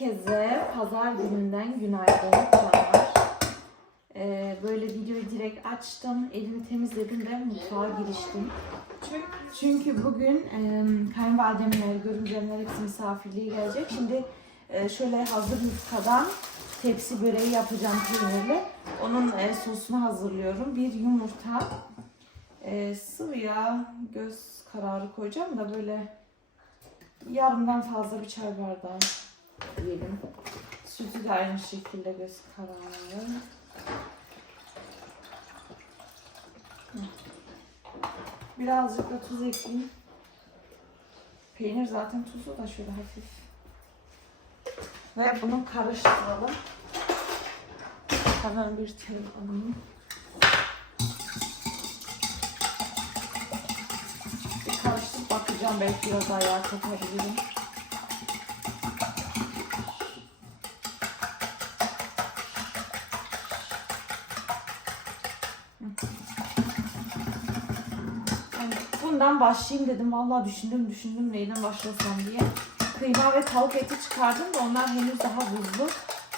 Herkese pazar gününden günaydın canlar. Ee, böyle videoyu direkt açtım, elimi temizledim ve mutfağa giriştim. Çünkü, çünkü bugün e, kayınvalidemler, görümcemler hepsi misafirliğe gelecek. Şimdi e, şöyle hazır yufkadan tepsi böreği yapacağım peynirli. Onun e, sosunu hazırlıyorum. Bir yumurta, e, sıvı yağ, göz kararı koyacağım da böyle yarımdan fazla bir çay bardağı diyelim. Sütü de aynı şekilde göz kararı. Hı. Birazcık da tuz ekleyeyim. Peynir zaten tuzlu da şöyle hafif. Ve bunu karıştıralım. Hemen bir telefonumu. Bir karıştırıp bakacağım belki biraz daha yağ bundan başlayayım dedim. Vallahi düşündüm düşündüm neyden başlasam diye. Kıyma ve tavuk eti çıkardım da onlar henüz daha buzlu.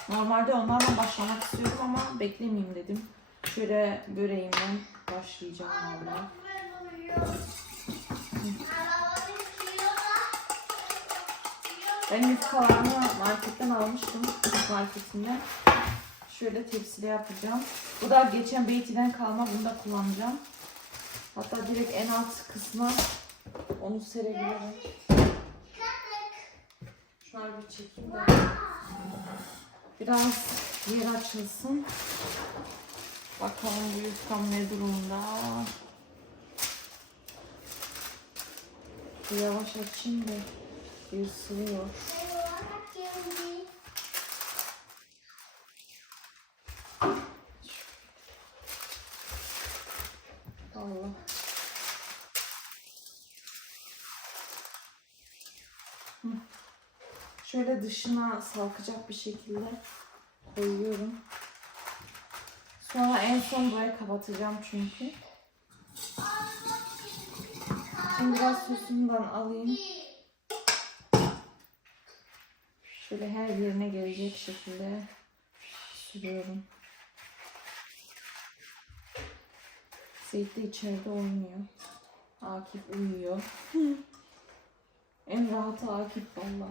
Normalde onlarla başlamak istiyorum ama beklemeyeyim dedim. Şöyle böreğimden başlayacağım vallahi. Ben yufkalarını marketten almıştım. Marketinden. Şöyle tepside yapacağım. Bu da geçen Beyti'den kalma. Bunu da kullanacağım. Hatta direkt en alt kısmına onu serebilirim. Şunları bir çekeyim de. Biraz yer açılsın. Bakalım bu yufkam ne durumda. Yavaş açayım da bir. Allah. Hı. Dışına salkacak bir şekilde koyuyorum. Sonra en son burayı kapatacağım çünkü. Şimdi biraz sosundan alayım. Şöyle her yerine gelecek şekilde sürüyorum. Seyit de içeride oynuyor. Akif uyuyor. en rahatı Akif valla.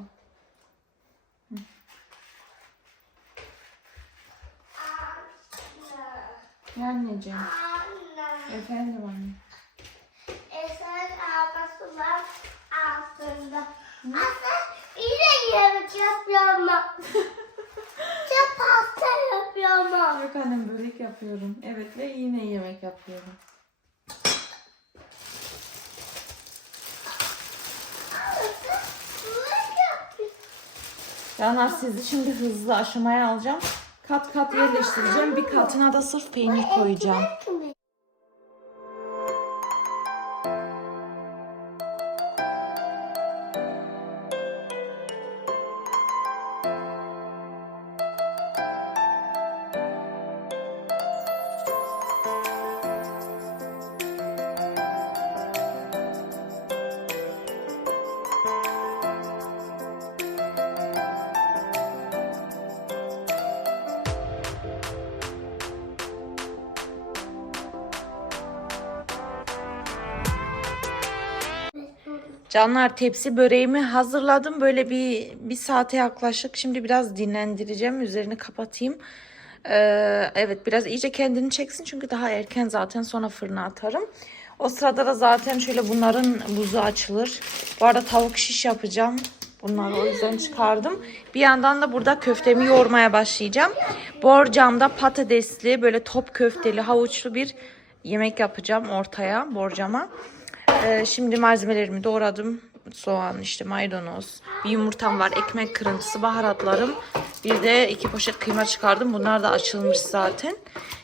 Hı. Anneciğim. Efendim anne. Eser arabası var aslında. Aslında yine yemek yapıyorum. Çok pasta yapıyorum. Yok annem börek yapıyorum. Evet ve yine yemek yapıyorum. Canlar sizi şimdi hızlı aşamaya alacağım. Kat kat yerleştireceğim. Bir katına da sırf peynir koyacağım. Canlar tepsi böreğimi hazırladım. Böyle bir, bir saate yaklaşık. Şimdi biraz dinlendireceğim. Üzerini kapatayım. Ee, evet biraz iyice kendini çeksin. Çünkü daha erken zaten sonra fırına atarım. O sırada da zaten şöyle bunların buzu açılır. Bu arada tavuk şiş yapacağım. Bunları o yüzden çıkardım. Bir yandan da burada köftemi yoğurmaya başlayacağım. Borcamda patatesli böyle top köfteli havuçlu bir yemek yapacağım ortaya borcama. Ee, şimdi malzemelerimi doğradım. Soğan, işte maydanoz, bir yumurtam var, ekmek kırıntısı, baharatlarım. Bir de iki poşet kıyma çıkardım. Bunlar da açılmış zaten.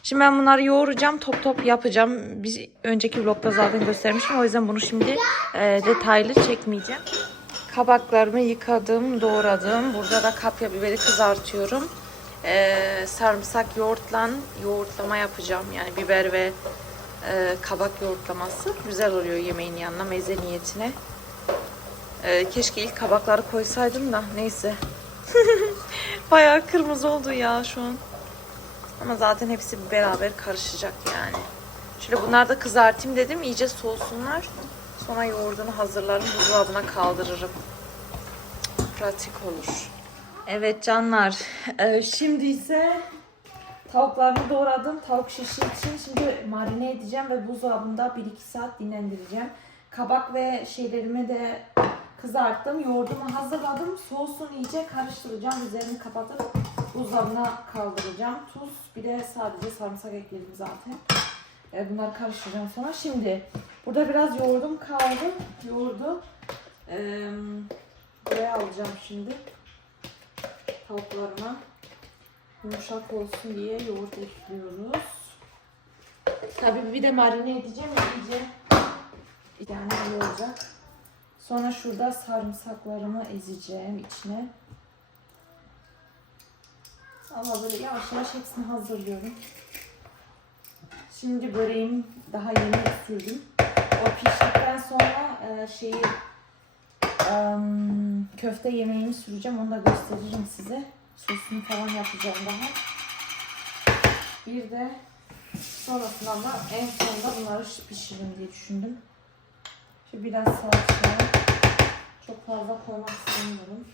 Şimdi ben bunları yoğuracağım, top top yapacağım. Biz önceki vlogda zaten göstermiştim. O yüzden bunu şimdi e, detaylı çekmeyeceğim. Kabaklarımı yıkadım, doğradım. Burada da kapya biberi kızartıyorum. Ee, sarımsak yoğurtla yoğurtlama yapacağım. Yani biber ve e, kabak yoğurtlaması. Güzel oluyor yemeğin yanına meze niyetine. E, keşke ilk kabakları koysaydım da neyse. Bayağı kırmızı oldu ya şu an. Ama zaten hepsi beraber karışacak yani. Şöyle bunları da kızartayım dedim. iyice soğusunlar. Sonra yoğurdunu hazırlarım. Buzdolabına kaldırırım. Pratik olur. Evet canlar. Ee, şimdi ise tavuklarımı doğradım. Tavuk şişi için şimdi marine edeceğim ve buzdolabında 1-2 saat dinlendireceğim. Kabak ve şeylerimi de kızarttım. Yoğurdumu hazırladım. Soğusun iyice karıştıracağım. Üzerini kapatıp buzdolabına kaldıracağım. Tuz bir de sadece sarımsak ekledim zaten. E, bunları karıştıracağım sonra. Şimdi burada biraz yoğurdum kaldı. Yoğurdu e, buraya alacağım şimdi. Tavuklarıma yumuşak olsun diye yoğurt ekliyoruz. Tabii bir de marine edeceğim iyice. Yani iyi olacak. Sonra şurada sarımsaklarımı ezeceğim içine. Ama böyle yavaş yavaş hepsini hazırlıyorum. Şimdi böreğimi daha yeni sürdüm. O piştikten sonra e, şeyi em, köfte yemeğini süreceğim. Onu da gösteririm size. Sosunu falan yapacağım daha. Bir de sonrasında da en sonunda bunları pişiririm diye düşündüm. Şimdi biraz salça. Çok fazla koymak istemiyorum.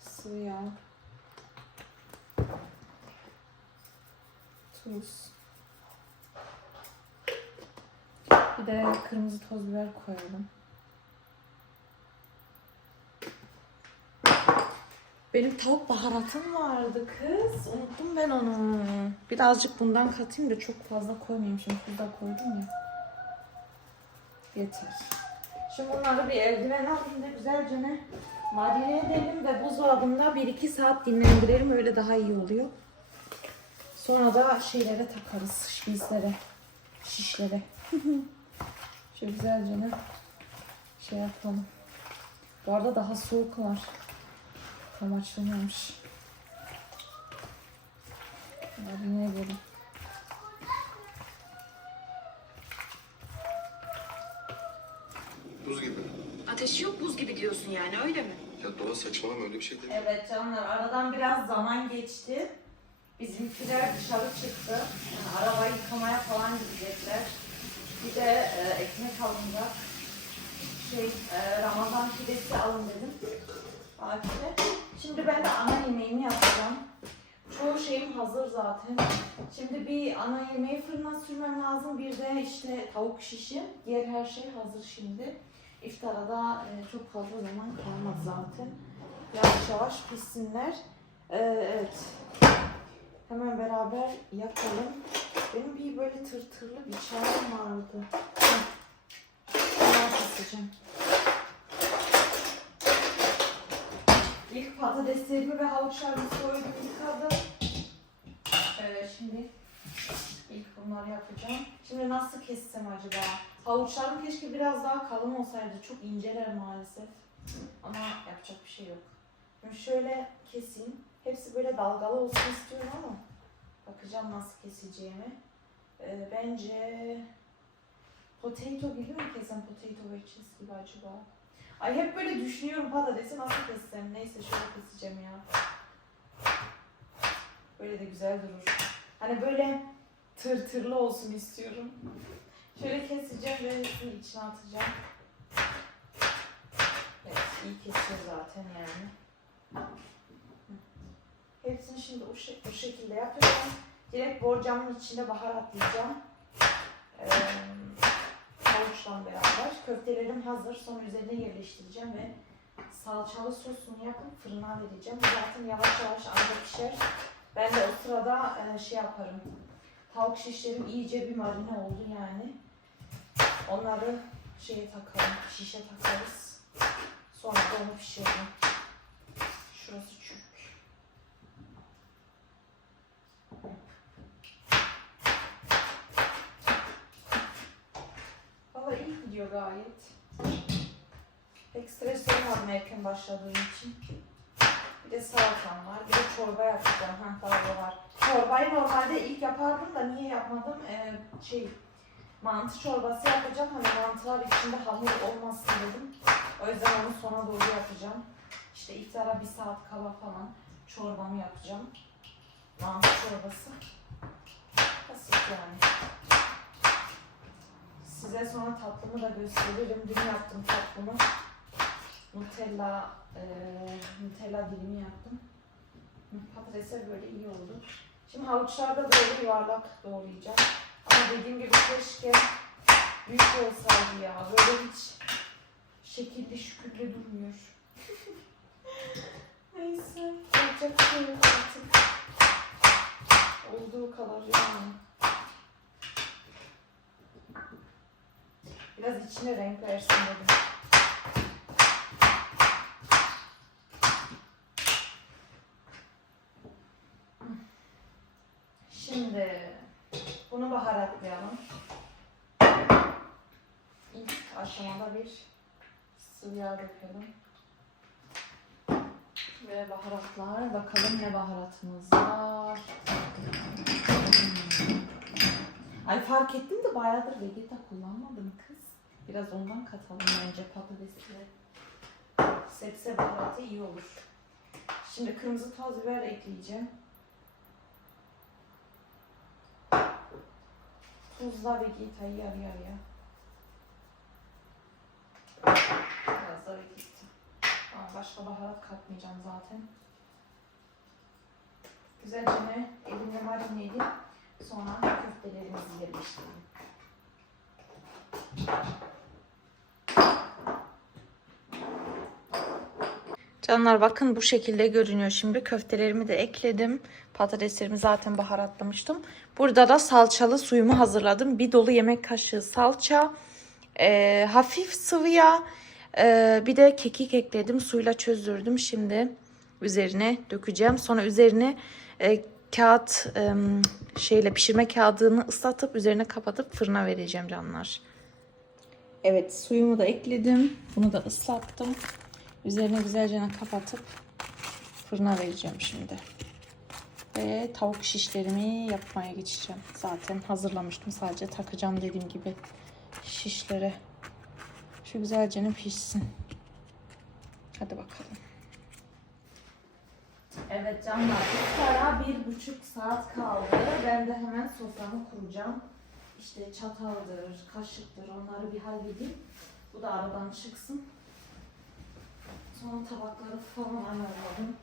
Sıvı yağ. Tuz. Bir de kırmızı toz biber koyalım. Benim tavuk baharatım vardı kız. Unuttum ben onu. Birazcık bundan katayım da çok fazla koymayayım. Şimdi tuz da koydum ya. Yeter. Şimdi bunları bir eldiven alayım da güzelce ne marine edelim ve buzdolabında 1-2 saat dinlendirelim. Öyle daha iyi oluyor. Sonra da şeylere takarız. Şişlere. Şişlere. Şöyle güzelce ne şey yapalım. Bu arada daha soğuklar. Tam açılmamış. Hadi ne edelim. Buz gibi. Ateşi yok buz gibi diyorsun yani öyle mi? Ya doğa saçmalama öyle bir şey değil. Evet canlar aradan biraz zaman geçti. Bizimkiler dışarı çıktı. Yani arabayı yıkamaya falan gidecekler. Bir de e, ekmek alınacak. Şey e, Ramazan pidesi alın dedim. Akif'e. Şimdi ben de ana yemeğimi yapacağım. Çoğu şeyim hazır zaten. Şimdi bir ana yemeği fırına sürmem lazım. Bir de işte tavuk şişi. Diğer her şey hazır şimdi. İftara da e, çok fazla zaman kalmaz zaten. Yavaş yavaş pişsinler. E, evet. Hemen beraber yapalım. Benim bir böyle tırtırlı bir çayım vardı. Heh. Onu keseceğim. İlk patateslerimi ve havuçlarımı soydum, yıkadım. Evet, şimdi ilk bunları yapacağım. Şimdi nasıl kessem acaba? Havuçlarım keşke biraz daha kalın olsaydı. Çok inceler maalesef. Ama yapacak bir şey yok. Şimdi şöyle keseyim. Hepsi böyle dalgalı olsun istiyorum ama bakacağım nasıl keseceğimi. Ee, bence potato gibi mi kesem? Potato wedges gibi acaba? Ay hep böyle düşünüyorum patatesi nasıl kessem. Neyse şöyle keseceğim ya. Böyle de güzel durur. Hani böyle tırtırlı olsun istiyorum. Şöyle keseceğim ve hepsini içine atacağım. Evet iyi kesiyor zaten yani. Hepsini şimdi o, şek- o şekilde yapıyorum. Direkt borcamın içine baharatlayacağım. Ee, havuçla beraber. Köftelerim hazır. Sonra üzerine yerleştireceğim ve salçalı sosunu yapıp fırına vereceğim. Zaten yavaş yavaş ancak pişer. Ben de o sırada e, şey yaparım. Tavuk şişlerim iyice bir marine oldu yani. Onları şeye takalım, şişe takarız. Sonra da onu pişirelim. Şurası çürük. Valla iyi gidiyor gayet. Pek stres olmadım erken başladığım için. Bir de salatam var. Bir de çorba yapacağım. Ha da var. Çorbayı normalde ilk yapardım da niye yapmadım? Ee, şey mantı çorbası yapacağım. Hani mantılar içinde hamur olmasın dedim. O yüzden onu sona doğru yapacağım. İşte iftara bir saat kala falan çorbamı yapacağım. Mantı çorbası. Basit yani. Size sonra tatlımı da gösteririm. Dün yaptım tatlımı. Nutella, e, Nutella dilimi yaptım. Hı, Patatesler böyle iyi oldu. Şimdi havuçlarda böyle yuvarlak doğrayacağım. Ama dediğim gibi keşke büyük olsaydı ya. Böyle hiç şekilli şükürlü durmuyor. Neyse. Yapacak bir şey yok artık. Olduğu kadar yani. Biraz içine renk versin dedim. Şimdi bunu baharatlayalım. İlk aşamada bir sıvı yağ dökelim. Ve baharatlar. Bakalım ne baharatımız var. Hmm. Ay fark ettim de bayağıdır vegeta kullanmadım kız. Biraz ondan katalım bence patatesle. Sebze baharatı iyi olur. Şimdi kırmızı toz biber ekleyeceğim. Tuzla vegetayı yarı yarıya. Biraz da. Ama başka baharat katmayacağım zaten. Güzelce ne? Elimle marine edip sonra köftelerimizi yerleştirelim. Canlar bakın bu şekilde görünüyor şimdi. Köftelerimi de ekledim. Patateslerimi zaten baharatlamıştım. Burada da salçalı suyumu hazırladım. Bir dolu yemek kaşığı salça, e, hafif sıvı yağ, e, bir de kekik ekledim. Suyla çözdürdüm. Şimdi üzerine dökeceğim. Sonra üzerine e, kağıt e, şeyle pişirme kağıdını ıslatıp üzerine kapatıp fırına vereceğim canlar. Evet suyumu da ekledim. Bunu da ıslattım. Üzerine güzelce kapatıp fırına vereceğim şimdi. Ve tavuk şişlerimi yapmaya geçeceğim. Zaten hazırlamıştım. Sadece takacağım dediğim gibi şişlere. Şu güzelce pişsin. Hadi bakalım. Evet canlar. İftara bir buçuk saat kaldı. Ben de hemen soframı kuracağım. İşte çataldır, kaşıktır onları bir halledeyim. Bu da aradan çıksın. Sonra tabakları falan ayarladım.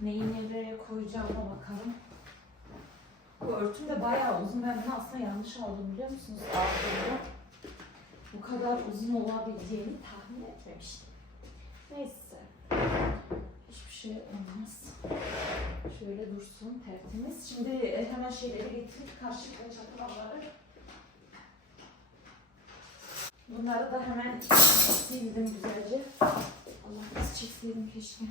Neyi nereye koyacağıma bakalım. Bu örtüm de bayağı uzun. Ben bunu aslında yanlış aldım biliyor musunuz? Aldığımda bu kadar uzun olabileceğini tahmin etmemiştim. Neyse. Hiçbir şey olmaz. Şöyle dursun tertemiz. Şimdi e, hemen şeyleri getirip kaşık ve çatalları. Bunları da hemen sildim güzelce. Allah nasıl çekseydim keşke.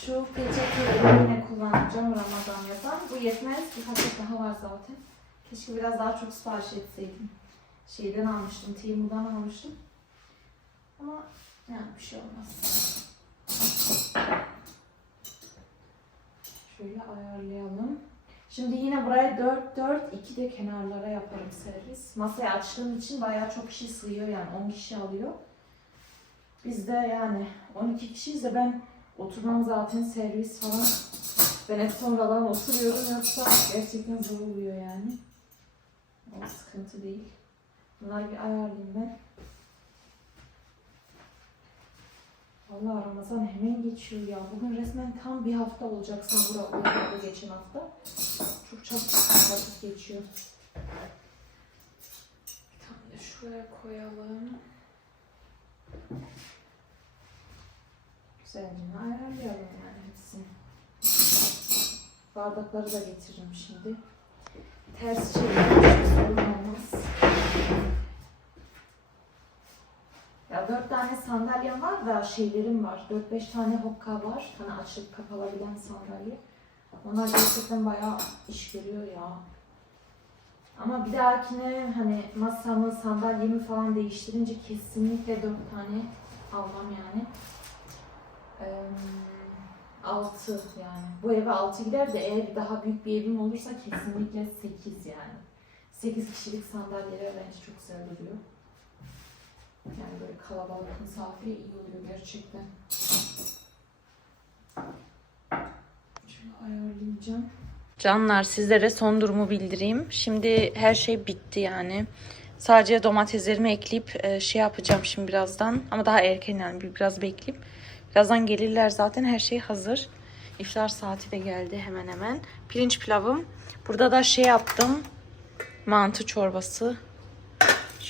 Şu peçeteyi yine kullanacağım Ramazan yazan. Bu yetmez. Bir paket daha var zaten. Keşke biraz daha çok sipariş etseydim. Şeyden almıştım, Temu'dan almıştım. Ama yani bir şey olmaz. Şöyle ayarlayalım. Şimdi yine buraya 4 4 2 de kenarlara yaparım servis. Masaya açtığım için bayağı çok kişi sığıyor yani 10 kişi alıyor. Biz de yani 12 kişiyiz de ben oturmam zaten servis falan. Ben hep sonradan oturuyorum yoksa gerçekten zor oluyor yani. O sıkıntı değil. Bunları bir ayarlayayım ben. Vallahi Ramazan hemen geçiyor ya. Bugün resmen tam bir hafta olacak sahura oldu geçen hafta. Çok çabuk vakit geçiyor. Tane de şuraya koyalım. Güzelce ayarlayalım yani hepsini. Bardakları da getiririm şimdi. Ters sorun olmaz. Ya dört tane sandalyem var da şeylerim var. Dört beş tane hokka var. Hani açıp kapalabilen sandalye. Onlar gerçekten bayağı iş görüyor ya. Ama bir dahakine hani masamı, sandalyemi falan değiştirince kesinlikle dört tane almam yani. Eee, altı yani. Bu eve altı gider de eğer daha büyük bir evim olursa kesinlikle sekiz yani. Sekiz kişilik sandalyeler bence çok güzel duruyor. Yani böyle kalabalık misafire iyi oluyor gerçekten. Şöyle ayarlayacağım. Canlar sizlere son durumu bildireyim. Şimdi her şey bitti yani. Sadece domateslerimi ekleyip e, şey yapacağım şimdi birazdan. Ama daha erken yani bir- biraz bekleyeyim. Birazdan gelirler zaten her şey hazır. İftar saati de geldi hemen hemen. Pirinç pilavım. Burada da şey yaptım. Mantı çorbası.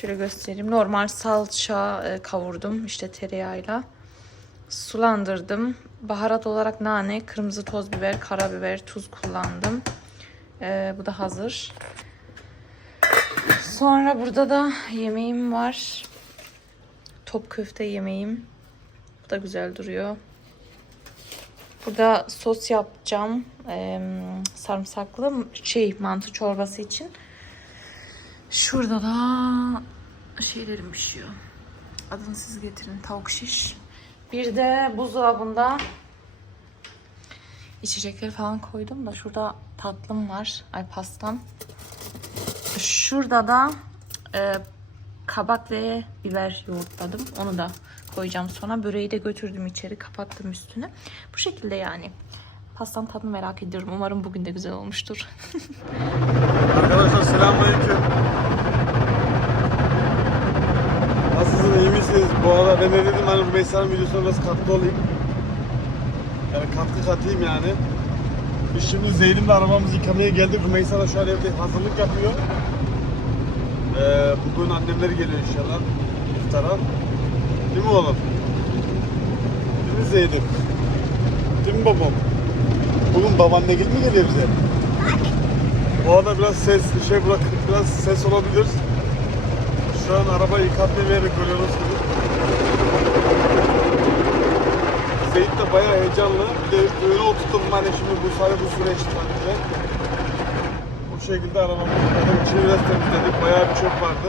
Şöyle göstereyim. Normal salça e, kavurdum işte tereyağıyla. Sulandırdım. Baharat olarak nane, kırmızı toz biber, karabiber, tuz kullandım. E, bu da hazır. Sonra burada da yemeğim var. Top köfte yemeğim. Bu da güzel duruyor. Burada sos yapacağım. Ee, sarımsaklı şey mantı çorbası için. Şurada da şeylerim pişiyor. Adını siz getirin. Tavuk şiş. Bir de buzdolabında içecekleri falan koydum da şurada tatlım var. Ay pastam. Şurada da e, kabak ve biber yoğurtladım. Onu da koyacağım sonra. Böreği de götürdüm içeri. Kapattım üstüne. Bu şekilde yani. Pastan tadını merak ediyorum. Umarım bugün de güzel olmuştur. Arkadaşlar selamünaleyküm. Nasılsınız, iyi misiniz? Bu arada ben de dedim hani Rümeysa'nın videosuna biraz katkı olayım. Yani katkı katayım yani. Biz şimdi Zeynep'le arabamızı yıkamaya geldik. Rümeysa da şu an evde hazırlık yapıyor. Ee, bugün annemleri geliyor inşallah iftara. Değil mi oğlum? Değil mi Zeynep? Değil mi babam? Bugün babaanne gibi mi geliyor bize? Bu arada biraz ses şey bırak biraz ses olabilir. Şu an arabayı yıkatmaya vererek görüyoruz. Seyit de bayağı heyecanlı. Bir de öyle oturttum hani şimdi bu sayede bu süreçti bence. Bu şekilde arabamı yıkadım. İçini biraz temizledik. Bayağı bir çöp vardı.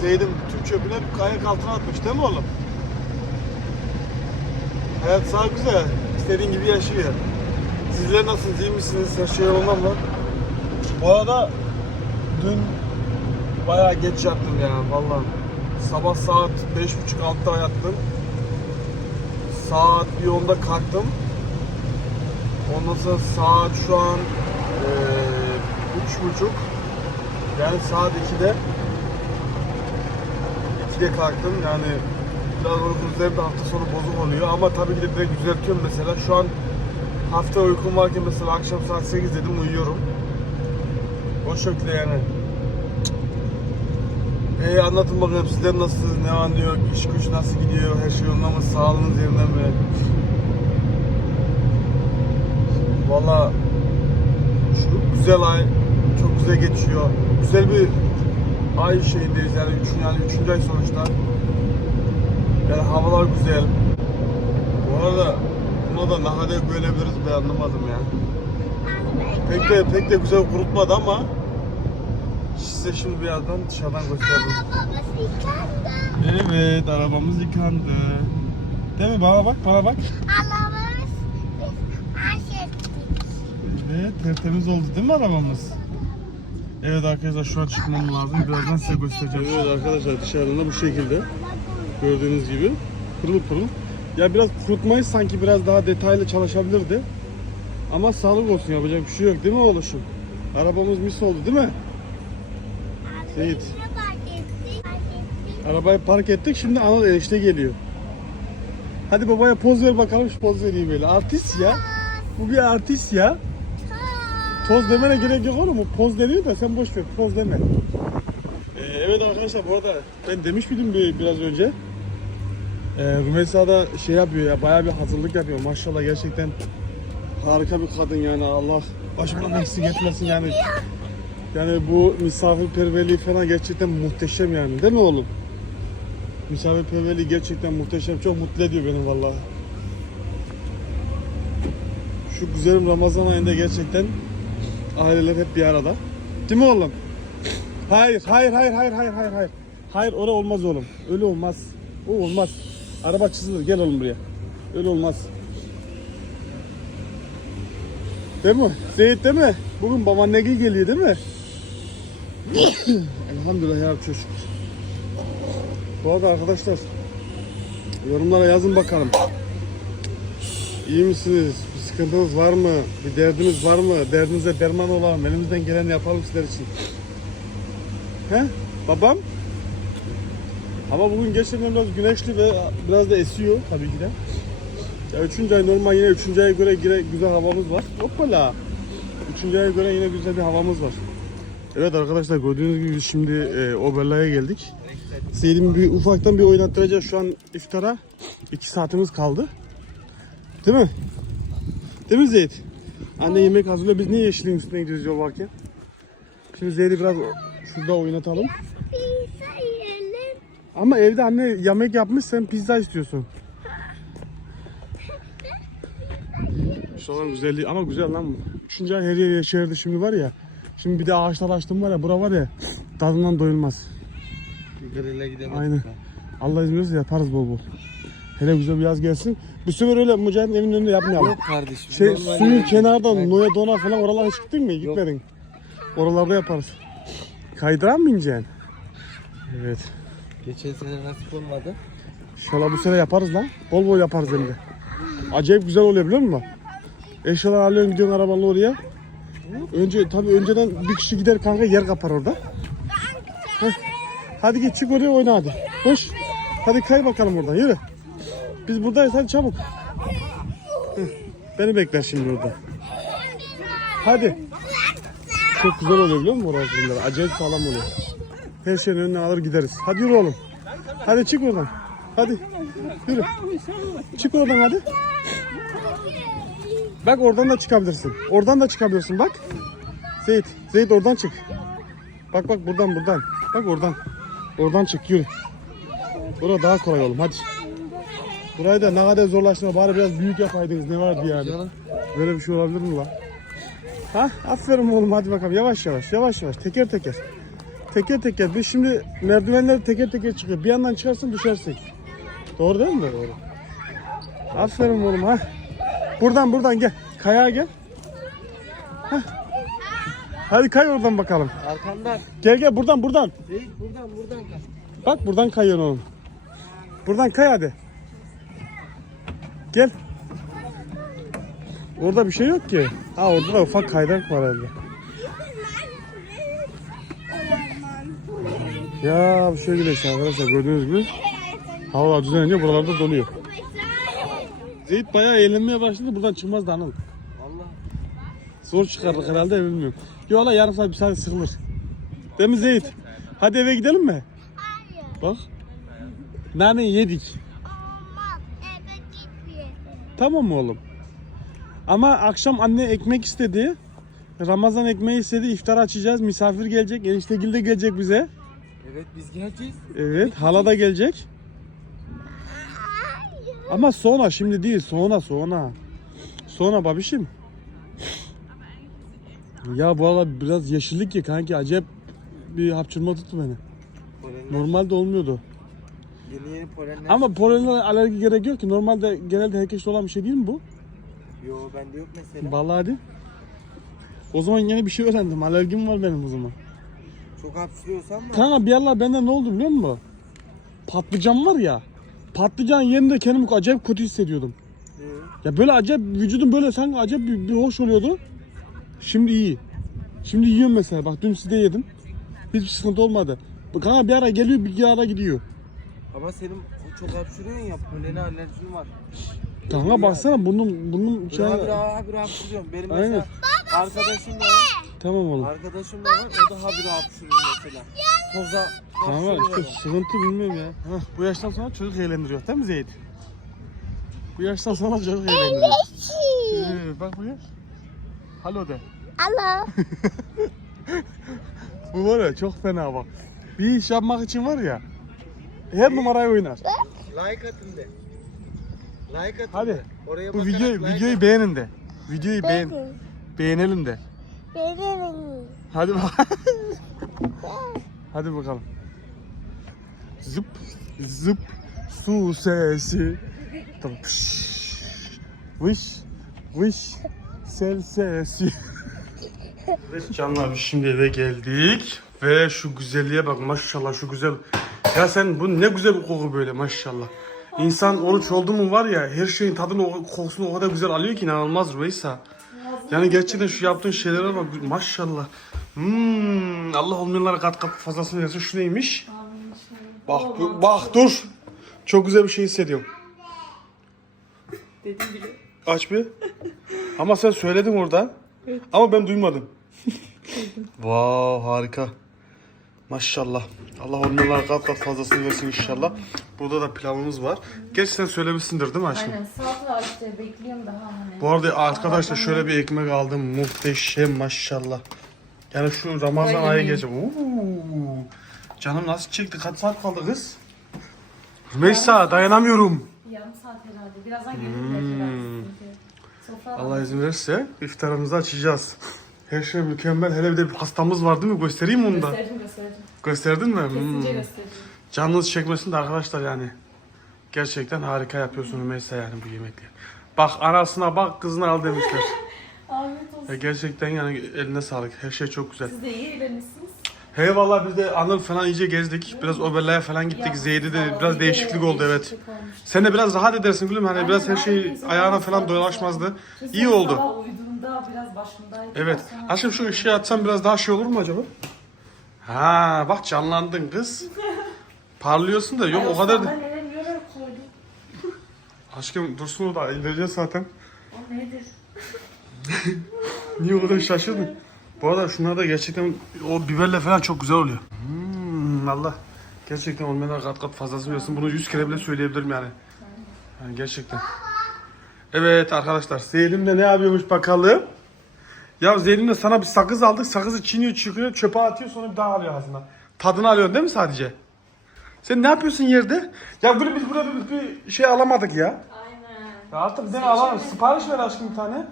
Seyit'in tüm çöpünü hep ayak altına atmış değil mi oğlum? Hayat sağ güzel. İstediğin gibi yaşıyor. Sizler nasılsınız? iyi misiniz? Her şey yolunda mı? Bu arada dün bayağı geç yattım ya vallahi. Sabah saat 5.30-6'da yattım. Saat bir 10'da kalktım. Ondan sonra saat şu an eee, üç buçuk. Yani saat 2'de 2'de kalktım yani biraz uykum üzerimde hafta sonu bozuk oluyor ama tabii ki de direkt düzeltiyorum mesela şu an hafta uykum varken mesela akşam saat 8 dedim uyuyorum. O şekilde yani. Ee, anlatın bakalım sizler nasılsınız, ne anlıyor, iş güç nasıl gidiyor, her şey yolunda mı, sağlığınız yerinde mi? Valla şu güzel ay çok güzel geçiyor. Güzel bir ay şeyindeyiz yani, üç, yani üçüncü ay sonuçta. Yani havalar güzel. Bu arada buna da ne kadar görebiliriz ben anlamadım ya. Pek de pek de güzel kurutmadı ama size şimdi birazdan dışarıdan göstereyim. Arabamız yıkandı. Evet arabamız yıkandı. Değil mi? Bana bak, bana bak. Arabamız Evet, tertemiz oldu değil mi arabamız? Evet arkadaşlar şu an çıkmam lazım. Birazdan size göstereceğim. Evet arkadaşlar dışarıda bu şekilde. Gördüğünüz gibi. Pırıl pırıl. Ya biraz kurutmayı sanki biraz daha detaylı çalışabilirdi. Ama sağlık olsun yapacak bir şey yok değil mi oğluşum? Arabamız mis oldu değil mi? Seyit. Arabayı park ettik şimdi Anıl enişte geliyor. Hadi babaya poz ver bakalım şu poz vereyim böyle. Artist ya. Bu bir artist ya. Toz demene gerek yok oğlum. Bu poz deniyor da sen boş ver. Poz deme. Ee, evet arkadaşlar bu arada ben demiş miydim bir, biraz önce? Ee, Rümeysa da şey yapıyor ya bayağı bir hazırlık yapıyor. Maşallah gerçekten harika bir kadın yani Allah başımdan eksik etmesin yani. Yani bu misafirperverliği falan gerçekten muhteşem yani değil mi oğlum? Misafirperverliği gerçekten muhteşem. Çok mutlu ediyor beni vallahi. Şu güzelim Ramazan ayında gerçekten aileler hep bir arada. Değil mi oğlum? Hayır, hayır, hayır, hayır, hayır, hayır, hayır. Hayır, öyle olmaz oğlum. Öyle olmaz. O olmaz. Araba çizilir. Gel oğlum buraya. Öyle olmaz. Değil mi? Seyit değil mi? Bugün babaanne geliyor değil mi? Elhamdülillah ya çok. Bu arada arkadaşlar yorumlara yazın bakalım. İyi misiniz? Bir sıkıntınız var mı? Bir derdiniz var mı? Derdinize derman olalım. Elimizden geleni yapalım sizler için. He? Babam? Ama bugün gerçekten biraz güneşli ve biraz da esiyor tabii ki de. Ya üçüncü ay normal yine üçüncü aya göre yine güzel havamız var. Hoppala. Üçüncü aya göre yine güzel bir havamız var. Evet arkadaşlar gördüğünüz gibi şimdi e, Oberla'ya geldik. Seydim bir ufaktan bir oynattıracağız şu an iftara. 2 saatimiz kaldı. Değil mi? Değil mi Zeyd? Anne yemek hazırlıyor. Biz niye yeşilin üstüne gidiyoruz yol varken? Şimdi Zeyd'i biraz şurada oynatalım. Ama evde anne yemek yapmış sen pizza istiyorsun. Şu an güzelliği ama güzel lan bu. Üçüncü ay her yer yeşerdi şimdi var ya. Şimdi bir de ağaçlar açtım var ya bura var ya tadından doyulmaz. Grill'e gidemedik. Aynen. Allah izin verirse yaparız bol bol. Hele güzel bir yaz gelsin. Bu sefer öyle Mücahit'in evinin önünde yapmayalım. Yok kardeşim. Şey normal suyun yani. kenardan Noya Dona falan oralara hiç gittin mi? Gitmedin. Oralarda yaparız. Kaydıran mı ineceksin? Evet. Geçen sene nasip olmadı. İnşallah bu sene yaparız lan. Bol bol yaparız hem de. Acayip güzel oluyor biliyor musun? Eşyalar alıyorsun gidiyorsun arabanla oraya. Önce tabii önceden bir kişi gider kanka yer kapar orada. Heh. Hadi git çık oraya oyna hadi. Koş. Hadi kay bakalım oradan yürü. Biz buradayız hadi çabuk. Heh. Beni bekler şimdi orada. Hadi. Çok güzel oluyor biliyor musun orası bunlar? Acayip sağlam oluyor. Her şeyin önüne alır gideriz. Hadi yürü oğlum. Hadi çık oradan. Hadi. Yürü. Çık oradan hadi. Bak oradan da çıkabilirsin. Oradan da çıkabilirsin bak. Zeyt. Zeyt oradan çık. Bak bak buradan buradan. Bak oradan. Oradan çık yürü. Bura daha kolay oğlum hadi. Burayı da ne kadar zorlaştırma bari biraz büyük yapaydınız ne vardı yani. Böyle bir şey olabilir mi lan? Ha aferin oğlum hadi bakalım yavaş yavaş yavaş yavaş teker teker. Teker teker biz şimdi merdivenleri teker teker çıkıyor. Bir yandan çıkarsın düşersin. Doğru değil mi? Doğru. Aferin oğlum ha. Buradan buradan gel. Kayağa gel. Hah. Hadi kay oradan bakalım. Arkandan. Gel gel buradan buradan. Değil buradan buradan kal. Bak buradan kayıyorsun oğlum. Buradan kay hadi. Gel. Orada bir şey yok ki. Ha orada da ufak kaydırak var herhalde. Ya bir şey güneş arkadaşlar gördüğünüz gibi. Havalar düzenince buralarda doluyor. Zeyt bayağı eğlenmeye başladı. Buradan çıkmaz da anıl. Allah. Zor çıkardık herhalde bilmiyorum. Yo la yarım saat bir saat sıkılır. Değil mi Zeyt? Hadi eve gidelim mi? Hayır. Bak. Nane yedik. Olmaz. Eve gitmeyelim. Tamam mı oğlum? Ama akşam anne ekmek istedi. Ramazan ekmeği istedi. İftar açacağız. Misafir gelecek. Eniştegil de gelecek bize. Evet biz geleceğiz. Evet. Hala da gelecek. Ama sonra şimdi değil. Sonra sonra. Sonra babişim. Ya bu arada biraz yeşillik ya kanki. Acayip bir hapçırma tuttu beni. Polenler. Normalde olmuyordu. Yeni yeni polenler. Ama polenle alerji gerek yok ki. Normalde genelde herkeste olan bir şey değil mi bu? Yo bende yok mesela. Vallahi hadi. O zaman yine bir şey öğrendim. Alerjim var benim o zaman. Çok hapşırıyorsam mı? Kanka bir Allah bende ne oldu biliyor musun? Patlıcan var ya. Patlıcan yerinde kendimi acayip kötü hissediyordum. Ee, Ya böyle acayip vücudum böyle sanki acayip bir, bir hoş oluyordu. Şimdi iyi. Şimdi yiyorum mesela. Bak dün sizde yedim. Hiçbir sıkıntı olmadı. Kanka bir ara geliyor bir ara gidiyor. Ama senin çok hapşırıyorsun ya polene alerjin var. Kanka baksana burnum burnum şey. Abi abi hapşırıyorum. Benim Aynen. mesela arkadaşım da var. Tamam oğlum. Arkadaşım da var. O da habire hapşırıyor mesela. Toza Kanka hapşırıyor. işte sıkıntı bilmiyorum ya. Hah, bu yaştan sonra çocuk eğlendiriyor değil mi Zeyt? Bu yaştan sonra çocuk eğlendiriyor. Ee, bak bu yaş. Halo de. Alo. Bu var ya çok fena bak. Bir iş yapmak için var ya. Her numarayı oynar. Like atın de. Like atın Hadi. de. Oraya Bu bakarak videoyu like videoyu at. beğenin de. Videoyu beğen beğenelim de. Benim. Hadi bak. Hadi bakalım. Zıp zıp su sesi. Tamam. Vış vış sel sesi. Evet canlar şimdi eve geldik ve şu güzelliğe bak maşallah şu güzel Ya sen bu ne güzel bir koku böyle maşallah. İnsan oruç oldu mu var ya her şeyin tadını kokusunu o kadar güzel alıyor ki inanılmaz Rüysa. Yani gerçekten şu yaptığın şeylere bak maşallah. Hmm, Allah olmayanlara kat kat fazlasını versin. Şu neymiş? Bak bu- bak dur. Çok güzel bir şey hissediyorum. Aç bir. Ama sen söyledin orada. Ama ben duymadım. Wow harika. Maşallah. Allah onlara kat kat fazlasını versin inşallah. Burada da pilavımız var. Geç sen söylemişsindir değil mi aşkım? Aynen salata işte bekliyorum daha hani. Bu arada arkadaşlar şöyle bir ekmek aldım. Muhteşem maşallah. Yani şu Ramazan Öyle ayı mi? gece. Oo. Canım nasıl çekti? Kaç saat kaldı kız? Rümeysa dayanamıyorum. Yarım saat herhalde. Birazdan gelir Sofra Allah izin verirse iftarımızı açacağız. Her şey mükemmel. Hele bir de bir hastamız var değil mi? Göstereyim mi onu da? gösterdim gösterdim. Gösterdin mi? Hmm. Kesince gösterdim. Canınız çekmesin de arkadaşlar yani. Gerçekten harika yapıyorsun Rümeysa yani bu yemekleri. Bak anasına bak kızına al demişler. Afiyet olsun. Ya gerçekten yani eline sağlık. Her şey çok güzel. Siz de iyi eğlenmişsiniz. Hey valla biz de Anıl falan iyice gezdik. Biraz Obela'ya falan gittik. Zeydi de biraz değişiklik oldu evet. Sen de biraz rahat edersin gülüm. Hani biraz her şey ayağına falan dolaşmazdı. İyi oldu. Sabah uyuduğumda biraz başımdaydı. Evet. Aşkım şu ışığı açsam biraz daha şey olur mu acaba? Ha bak canlandın kız. Parlıyorsun da yok o kadar da. Ben neler neler koydum. Aşkım dursun o da indireceğiz zaten. O nedir? Niye o kadar şaşırdın? Bu arada şunlar da gerçekten o biberle falan çok güzel oluyor. Hmm, Allah. Gerçekten olmayan kat kat fazlası versin. Bunu yüz kere bile söyleyebilirim yani. Yani gerçekten. Evet arkadaşlar Zeynep de ne yapıyormuş bakalım. Ya Zeynep de sana bir sakız aldık. Sakızı çiğniyor çıkıyor çöpe atıyor sonra bir daha alıyor ağzına. Tadını alıyorsun değil mi sadece? Sen ne yapıyorsun yerde? Ya böyle biz burada bir, bir şey alamadık ya. Aynen. Ya artık ne alalım? Sipariş ver aşkım bir tane.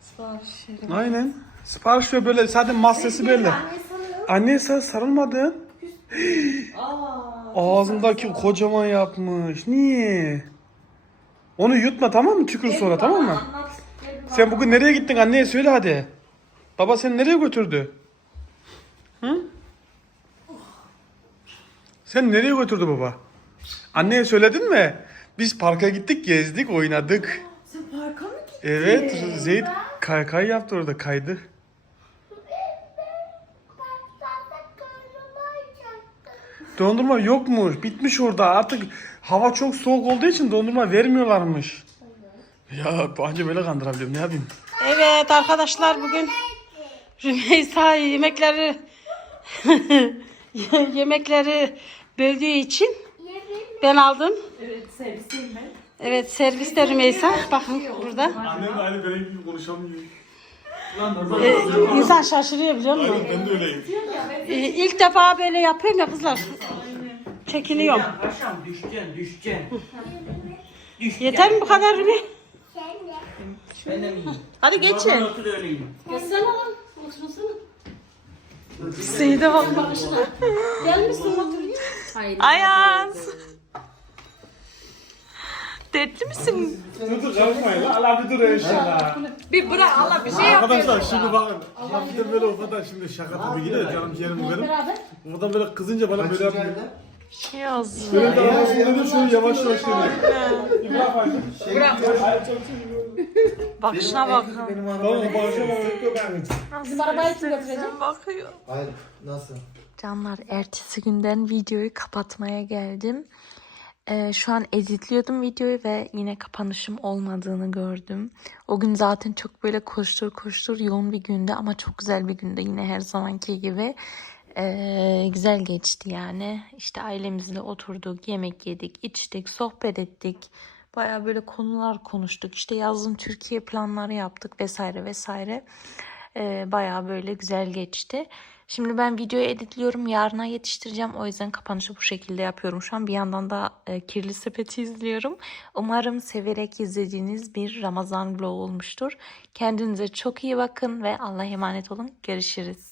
Sipariş verin. Aynen. Sipariş ver böyle zaten masası belli. Anne sen sarılmadın. Aa. Ağzındaki kocaman yapmış. Niye? Onu yutma tamam mı? Tükür sonra tamam mı? Sen bugün nereye gittin anneye söyle hadi. Baba seni nereye götürdü? Hı? Sen nereye götürdü baba? Anneye söyledin mi? Biz parka gittik, gezdik, oynadık. Sen parka mı gittin? Evet, Zeyd kaykay yaptı orada, kaydı. Dondurma yokmuş. Bitmiş orada. Artık hava çok soğuk olduğu için dondurma vermiyorlarmış. Ya anca böyle kandırabiliyorum. Ne yapayım? Evet arkadaşlar bugün Rümeysa yemekleri yemekleri böldüğü için ben aldım. Evet servisteyim ben. Evet serviste Rümeysa. Bakın burada. Annem aynı benim gibi konuşamıyor. Ee, insan şaşırıyor biliyor musun? Ben de öyleyim. Ee, ilk defa böyle yapıyorum ya kızlar. Çekiniyorum. Paşam düşeceksin düşeceksin. Düşeceksin. Yeter mi bu kadar Rüme? Sen de. Ben de mi? Hadi geçin. Otur öyleyim. Geçsene lan. Otursana. Seyide bak. Gelmişsin otur. Ayaz. Dertli misin? Dur dur karışmayın. Allah bir dur inşallah. Bir bırak Allah bir şey yap. Arkadaşlar şimdi bakın. De böyle o kadar şimdi şaka tabii gidiyor canım ciğerim benim. Oradan böyle kızınca bana böyle yapıyor. Şey yazdı. Böyle de da şöyle yavaş yavaş geliyor. İbrahim abi. Bakışına bakın. Benim Tamam arabaya bağışa bana. Bizim arabayı kim götürecek? Bakıyor. Hayır nasıl? Canlar ertesi günden videoyu kapatmaya geldim. Ee, şu an editliyordum videoyu ve yine kapanışım olmadığını gördüm. O gün zaten çok böyle koştur koştur yoğun bir günde ama çok güzel bir günde yine her zamanki gibi. Ee, güzel geçti yani. İşte ailemizle oturduk, yemek yedik, içtik, sohbet ettik. Baya böyle konular konuştuk. İşte yazın Türkiye planları yaptık vesaire vesaire. Ee, bayağı böyle güzel geçti. Şimdi ben videoyu editliyorum. Yarına yetiştireceğim. O yüzden kapanışı bu şekilde yapıyorum. Şu an bir yandan da e, Kirli Sepet'i izliyorum. Umarım severek izlediğiniz bir Ramazan vlogu olmuştur. Kendinize çok iyi bakın ve Allah'a emanet olun. Görüşürüz.